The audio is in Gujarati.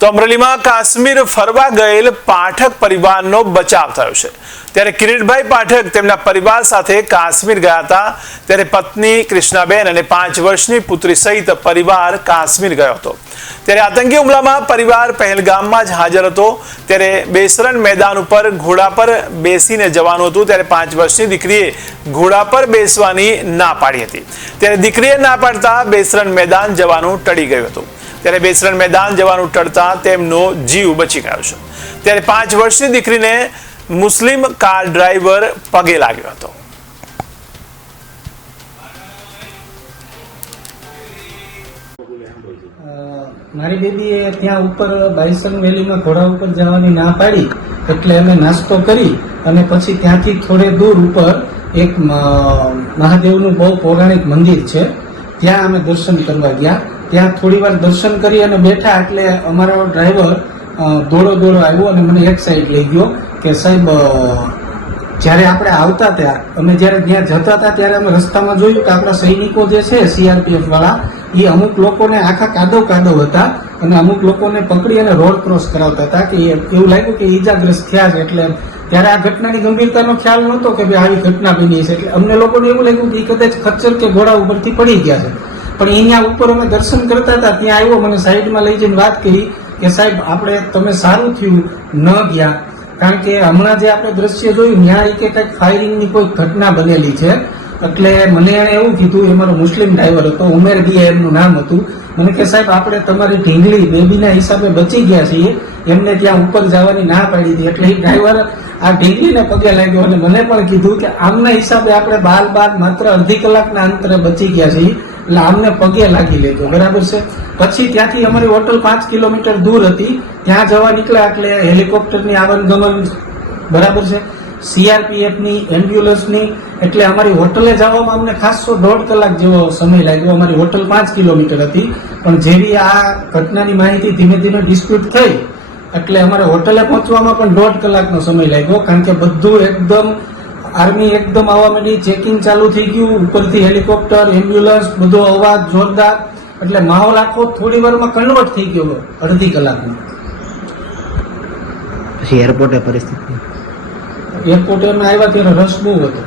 તો અમરેલીમાં કાશ્મીર ફરવા ગયેલ પાઠક પરિવારનો બચાવ થયો છે. ત્યારે કિરીટભાઈ પાઠક તેમના પરિવાર સાથે કાશ્મીર ગયા હતા. ત્યારે પત્ની કૃષ્ણાબેન અને પાંચ વર્ષની પુત્રી સહિત પરિવાર કાશ્મીર ગયો હતો. ત્યારે આતંકી હુમલામાં પરિવાર પહેલગામમાં જ હાજર હતો. ત્યારે બેસરણ મેદાન ઉપર ઘોડા પર બેસીને જવાનું હતું. ત્યારે પાંચ વર્ષની દીકરીએ ઘોડા પર બેસવાની ના પાડી હતી. ત્યારે દીકરીએ ના પાડતા બેસરણ મેદાન જવાનું ટળી ગયું હતું. ત્યારે બેસરણ મેદાન જવાનું ટળતા તેમનો જીવ બચી ગયો છે. ત્યારે પાંચ વર્ષની દીકરીને મુસ્લિમ કાર ડ્રાઈવર પગે લાગ્યો હતો. મારી બેબીએ ત્યાં ઉપર બાયસન વેલીમાં ઘોડા ઉપર જવાની ના પાડી, એટલે અમે નાસ્તો કરી અને પછી ત્યાંથી થોડે દૂર ઉપર એક મહાદેવનું બહુ પૌરાણિક મંદિર છે. ત્યાં અમે દર્શન કરવા ગયા. ત્યાં થોડી વાર દર્શન કરી અને બેઠા એટલે અમારો ડ્રાઈવર દોડો દોડો આવ્યો અને મને એક સાઈડ લઈ ગયો કે સાહેબ જ્યારે આપણે આવતા ત્યાં, અમે જ્યારે ત્યાં જતા હતા ત્યારે અમે રસ્તામાં જોયું કે આપણા સૈનિકો જે છે સીઆરપીએફ વાળા એ અમુક લોકોને આખા કાદવ કાદવ હતા અને અમુક લોકોને પકડી અને રોડ ક્રોસ કરાવતા હતા કે એવું લાગ્યું કે ઈજાગ્રસ્ત થયા છે એટલે ત્યારે આ ઘટનાની ગંભીરતાનો ખ્યાલ નહોતો કે ભાઈ આવી ઘટના બની છે. એટલે અમને લોકોને એવું લાગ્યું કે એ કદાચ ખચ્ચર કે ઘોડા ઉપરથી પડી ગયા છે. પણ અહીંયા ઉપર અમે દર્શન કરતા હતા, ત્યાં આવ્યો મને સાઈડમાં લઈ જઈને વાત કરી કે સાહેબ, આપણે તમે સારું થયું, ન ગયા. કારણ કે હમણાં જે આપણે દ્રશ્ય જોયું, ત્યાં એક કંઈક ફાયરિંગની કોઈ ઘટના બનેલી છે. એટલે મને એણે એવું કીધું, એ મારો મુસ્લિમ ડ્રાઈવર હતો, ઉમેર ગયા એમનું નામ હતું. મને કે સાહેબ, આપણે તમારી ઢીંગલી બેબીના હિસાબે બચી ગયા છીએ. એમને ત્યાં ઉપર જવાની ના પાડી હતી. એટલે એ ડ્રાઈવર આ ઢીંગલીને પગે લાગ્યો અને મને પણ કીધું કે આમના હિસાબે આપણે બાર બાર માત્ર અડધી કલાકના અંતરે બચી ગયા છીએ. એટલે અમને પગે લાગી લેજો, બરાબર છે? પછી ત્યાંથી અમારી હોટલ પાંચ કિલોમીટર દૂર હતી. ત્યાં જવા નીકળ્યા એટલે હેલિકોપ્ટરની આવન ગમન બરાબર છે? સીઆરપીએફની એમ્બ્યુલન્સની, એટલે અમારી હોટલે જવામાં અમને ખાસો દોઢ કલાક જેવો સમય લાગ્યો. અમારી હોટલ પાંચ કિલોમીટર હતી. પણ જેવી આ ઘટનાની માહિતી ધીમે ધીમે ડિસ્પ્યુટ થઈ, એટલે અમારે હોટલે પહોંચવામાં પણ દોઢ કલાકનો સમય લાગ્યો, કારણ કે બધું એકદમ આર્મી એકદમ આવવા માંડી ચેકિંગ ચાલુ થઈ ગયું ઉપરથી હેલિકોપ્ટર એમ્બ્યુલન્સ બધો અવાજ જોરદાર. એટલે માહોલ આખો થોડી વારમાં કન્વર્ટ થઈ ગયો અડધી કલાકમાં પછી એરપોર્ટે પરિસ્થિતિ. એરપોર્ટે આવ્યા ત્યારે રસ બહુ હતો.